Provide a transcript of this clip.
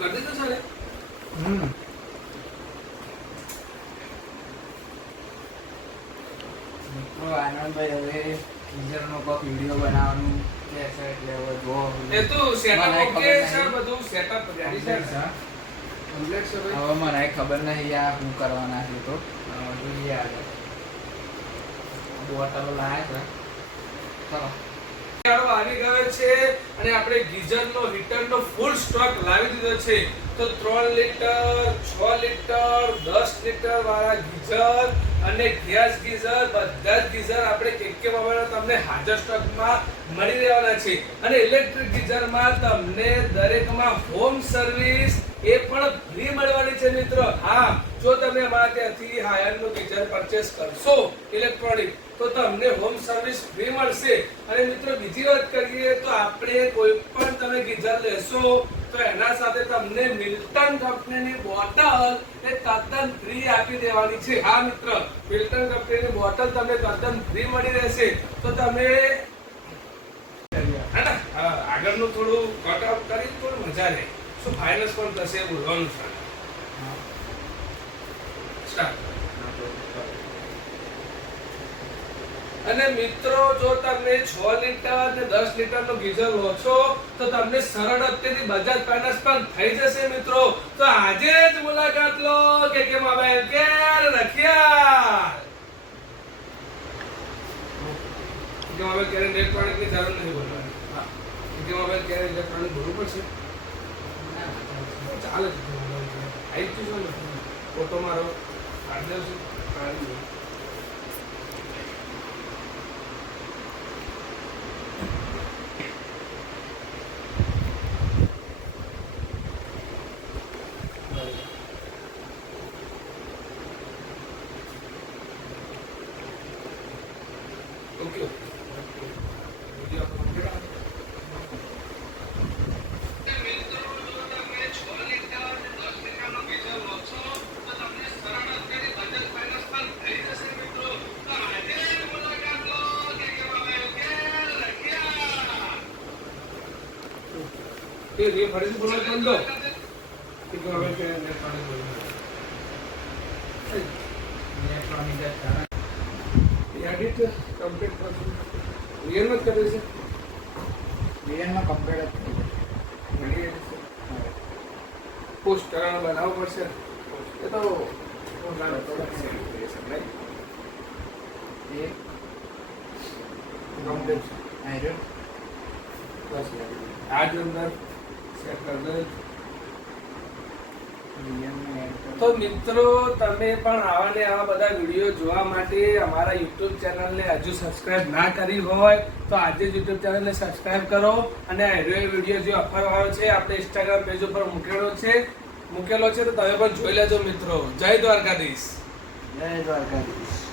કરી દીધું છે ને? મિત્રો આનંદભાઈ હવે ગીઝરનો કોક વિડીયો બનાવવાનું કે છે એટલે હવે જો એ તો સેટઅપ મને ઓકે ખબર છે, નહીં. બધું સેટઅપ રેડી છે. કમ્પ્લીટ છે ભાઈ. હવે મને ખબર નહીં આ શું કરવાના છે તો જોઈએ આગળ બોટલો લાયા છે ચલો ઉનાળો આવી ગયો છે અને આપણે ગીઝરનો રિટર્નનો ફૂલ સ્ટોક લાવી દીધો છે. તો 3 લિટર, 6 લિટર, 10 લિટર વાળા ગીઝર અને ગેસ ગીઝર બધા જ ગીઝર આપણે કેકે મોબાઈલમાં તમને હાજર સ્ટોકમાં મળી રહેવાના છે. અને ઇલેક્ટ્રિક ગીઝરમાં તમને દરેકમાં હોમ સર્વિસ એ પણ ફ્રી મળવાની છે મિત્રો. હા, જો તમે અમારા ત્યાંથી હાયરનું ગીઝર પરચેસ કરશો ઇલેક્ટ્રોનિક તો તમને હોમ સર્વિસ ફ્રી મળશે. અને મિત્રો બીજી વાત કરીએ તો આપણે કોઈ પણ તમે ગીઝર લેશો તો એના સાથે તમને મિલ્ટન કંપનીની બોટલ એ તદ્દન ફ્રી આપી દેવાની છે. હા મિત્ર, મિલ્ટન કંપનીની બોટલ તમને તદ્દન ફ્રી મળી રહેશે. તો તમે આગળનું થોડું કટઆઉટ કરી થોડું મજા રહે. શું ફાઇનાન્સ પણ થશે બોલવાનું છે. સ્ટાર્ટ. અને મિત્રો જો તમે 6 લિટર અને 10 લિટર નો ગીઝર લો છો તો તમને સરળ હપ્તેથી બજાજ ફાઇનાન્સ પણ થઈ જશે મિત્રો. તો આજે જ મુલાકાત લો કે મોબાઈલ કેર રખિયા. કે મોબાઈલ કેર ઇલેક્ટ્રોનિક ની જરૂર નથી બોલવાની. હા, કે મોબાઈલ કેર ઇલેક્ટ્રોનિક બોલવું પડશે. ચાલે છે મોબાઈલ કેર આઈ તો છે ફોટો મારો કાઢી દેજો કાઢી દો. ઓકે વિડિયો અપલોડ કરો. મિત્રો જો તમે 6 લિટર અને 10 લિટર નો ગીઝર લો છો તો તમને સરળ હપ્તેથી બજાજ ફાઇનાન્સ પણ થઈ જશે મિત્રો. તો આજે જ મુલાકાત લો કે મોબાઈલ કેર રખિયા. એ રે ફરીથી બોલવા બંધો કે મોબાઈલ કેર ઇલેક્ટ્રોનિક બોલવાનું. ઇલેક્ટ્રોનિક એડિટ કમ્પ્લીટ કરશું. રિયલમાં જ કરી છે. રિયલમાં કમ્પ્લીટ ઘણી એડિટ છે. પોસ્ટ કરવાનો બનાવવો પડશે. એ તો પોતાનો પ્રોડક્ટ છે એ કમ્પ્લીટ છે. આયરન બસ આ જ અંદર સેટ કરી દો. તો મિત્રો તમે પણ આવા ને આવા બધા વિડીયો જોવા માટે અમારા YouTube ચેનલને હજુ સબસ્ક્રાઇબ ના કરી હોય તો આજે જ YouTube ચેનલને સબસ્ક્રાઇબ કરો. અને આ વિડીયો જે ઓફર વાળો છે આપણે Instagram પેજ ઉપર મૂકેલો છે તો તમે પણ જોઈ લેજો મિત્રો. જય દ્વારકાધીશ. જય દ્વારકાધીશ.